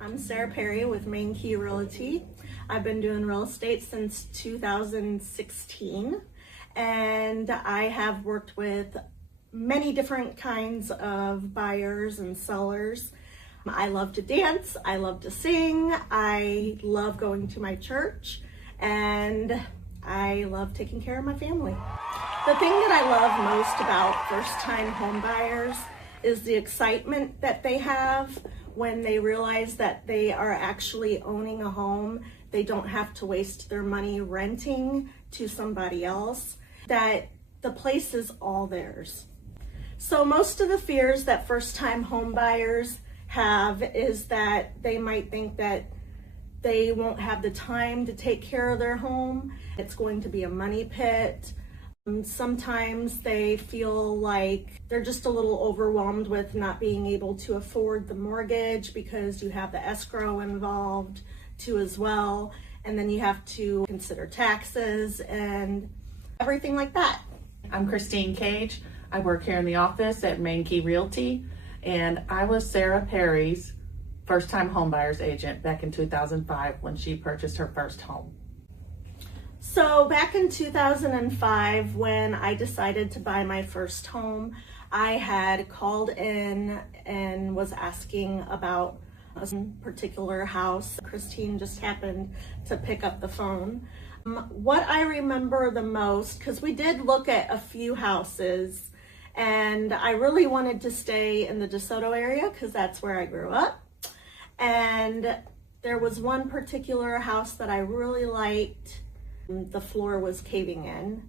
I'm Sarah Perry with Main Key Realty. I've been doing real estate since 2016, and I have worked with many different kinds of buyers and sellers. I love to dance, I love to sing, I love going to my church, and I love taking care of my family. The thing that I love most about first-time home buyers is the excitement that they have when they realize that they are actually owning a home. They don't have to waste their money renting to somebody else, that the place is all theirs. So most of the fears that first-time home buyers have is that they might think that they won't have the time to take care of their home. It's going to be a money pit. Sometimes they feel like they're just a little overwhelmed with not being able to afford the mortgage because you have the escrow involved too as well. And then you have to consider taxes and everything like that. I'm Christine Cage. I work here in the office at Main Key Realty, and I was Sarah Perry's first-time homebuyer's agent back in 2005 when she purchased her first home. So back in 2005, when I decided to buy my first home, I had called in and was asking about a particular house. Christine just happened to pick up the phone. What I remember the most, because we did look at a few houses, and I really wanted to stay in the DeSoto area because that's where I grew up. And there was one particular house that I really liked. The floor was caving in,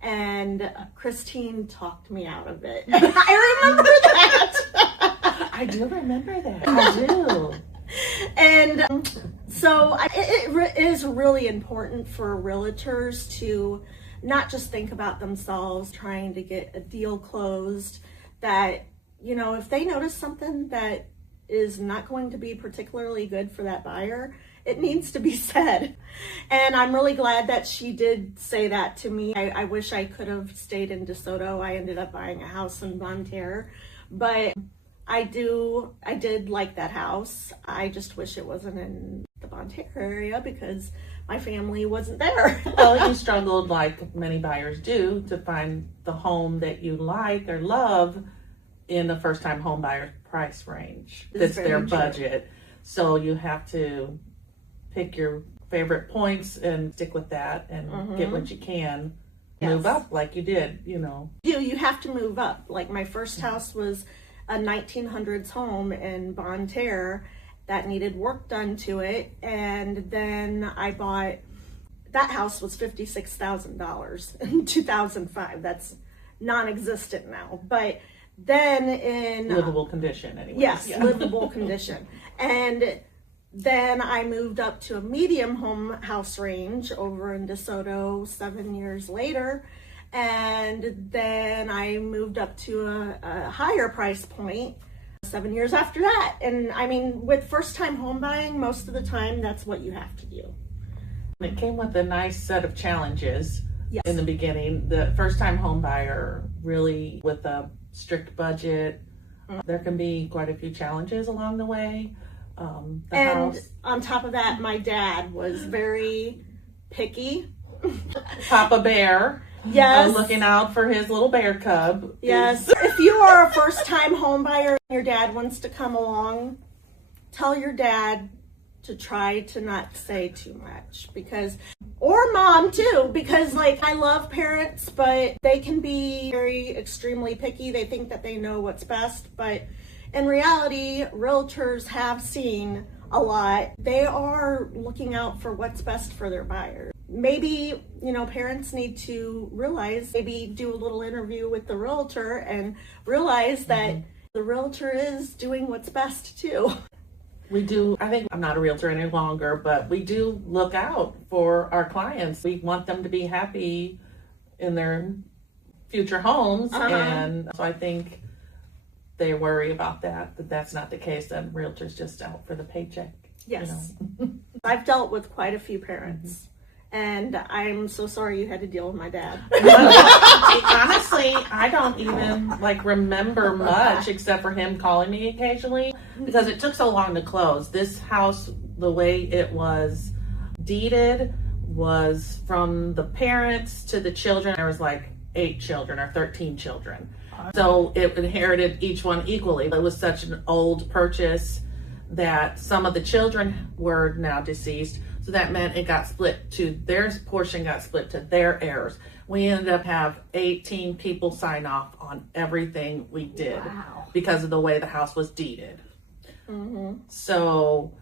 and Christine talked me out of it. I remember that. I do remember that. I do. And so it is really important for realtors to not just think about themselves trying to get a deal closed, that, you know, if they notice something that is not going to be particularly good for that buyer, it needs to be said. And I'm really glad that she did say that to me. I wish I could have stayed in DeSoto. I ended up buying a house in Bonne Terre, but I did like that house. I just wish it wasn't in the Bonne Terre area because my family wasn't there. Well, you struggled, like many buyers do, to find the home that you like or love in the first-time home buyer price range. That's their budget. So you have to pick your favorite points and stick with that and get what you can. Yes. Move up like you did, you know. You have to move up. Like my first house was a 1900s home in Bonne Terre that needed work done to it, and then I bought, that house was $56,000 in 2005. That's non-existent now, but then in livable condition anyway. Yes, yeah. Livable condition. And then I moved up to a medium home house range over in DeSoto 7 years later. And then I moved up to a higher price point 7 years after that. And I mean, with first time home buying, most of the time, that's what you have to do. It came with a nice set of challenges. Yes. In the beginning. The first time home buyer, really with a strict budget, there can be quite a few challenges along the way. And on top of that, my dad was very picky. Papa Bear. Yes. Looking out for his little bear cub. Yes. If you are a first-time home buyer and your dad wants to come along, tell your dad to try to not say too much, because, or mom too, because like I love parents, but they can be very extremely picky. They think that they know what's best, but in reality, realtors have seen a lot. They are looking out for what's best for their buyers. Maybe, you know, parents need to realize, maybe do a little interview with the realtor and realize that the realtor is doing what's best too. We do, I think I'm not a realtor any longer, but we do look out for our clients. We want them to be happy in their future homes. And so I think they worry about that, but that's not the case. That realtor's just out for the paycheck. Yes. You know? I've dealt with quite a few parents. And I'm so sorry you had to deal with my dad. Honestly, I don't even remember much except for him calling me occasionally. because it took so long to close. This house, the way it was deeded, was from the parents to the children. There was like 8 children or 13 children. So it inherited each one equally. It was such an old purchase that some of the children were now deceased. So that meant it got split to their portion, got split to their heirs. We ended up have 18 people sign off on everything we did. Wow. Because of the way the house was deeded. Mm-hmm. So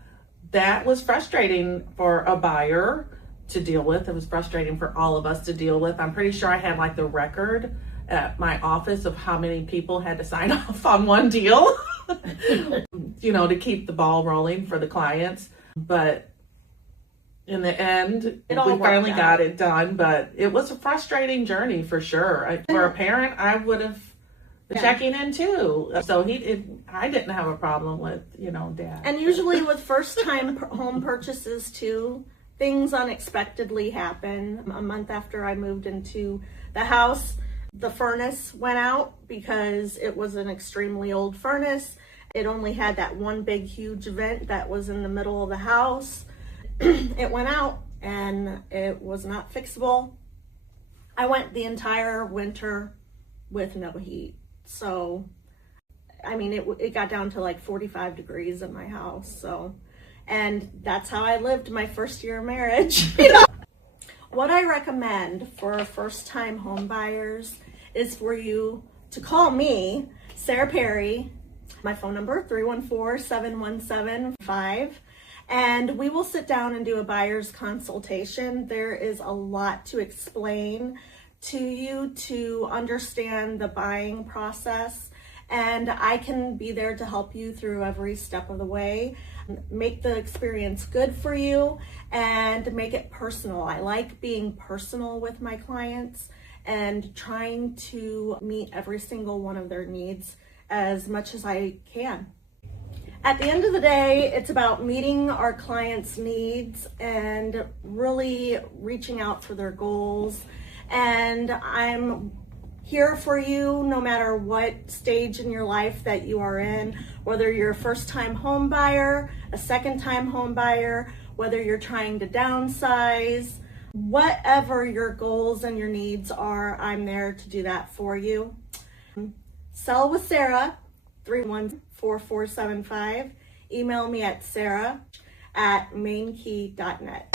that was frustrating for a buyer to deal with. It was frustrating for all of us to deal with. I'm pretty sure I had like the record at my office of how many people had to sign off on one deal, to keep the ball rolling for the clients. But in the end, we finally got it done. But it was a frustrating journey for sure. For a parent, I would have checking in too. So I didn't have a problem with, Dad. And usually with first-time home purchases too, things unexpectedly happen. A month after I moved into the house, the furnace went out because it was an extremely old furnace. It only had that one big huge vent that was in the middle of the house. It went out and it was not fixable. I went the entire winter with no heat. So, it got down to like 45 degrees in my house. So, and that's how I lived my first year of marriage. What I recommend for first-time home buyers is for you to call me, Sarah Perry, my phone number, 314-717-5, and we will sit down and do a buyer's consultation. There is a lot to explain to you to understand the buying process, and I can be there to help you through every step of the way. Make the experience good for you and make it personal. I like being personal with my clients and trying to meet every single one of their needs as much as I can. At the end of the day, it's about meeting our clients' needs and really reaching out for their goals. And I'm here for you no matter what stage in your life that you are in, whether you're a first-time home buyer, a second-time home buyer, whether you're trying to downsize, whatever your goals and your needs are, I'm there to do that for you. Sell with Sarah, 314-4475. Email me at sarah@mainkey.net.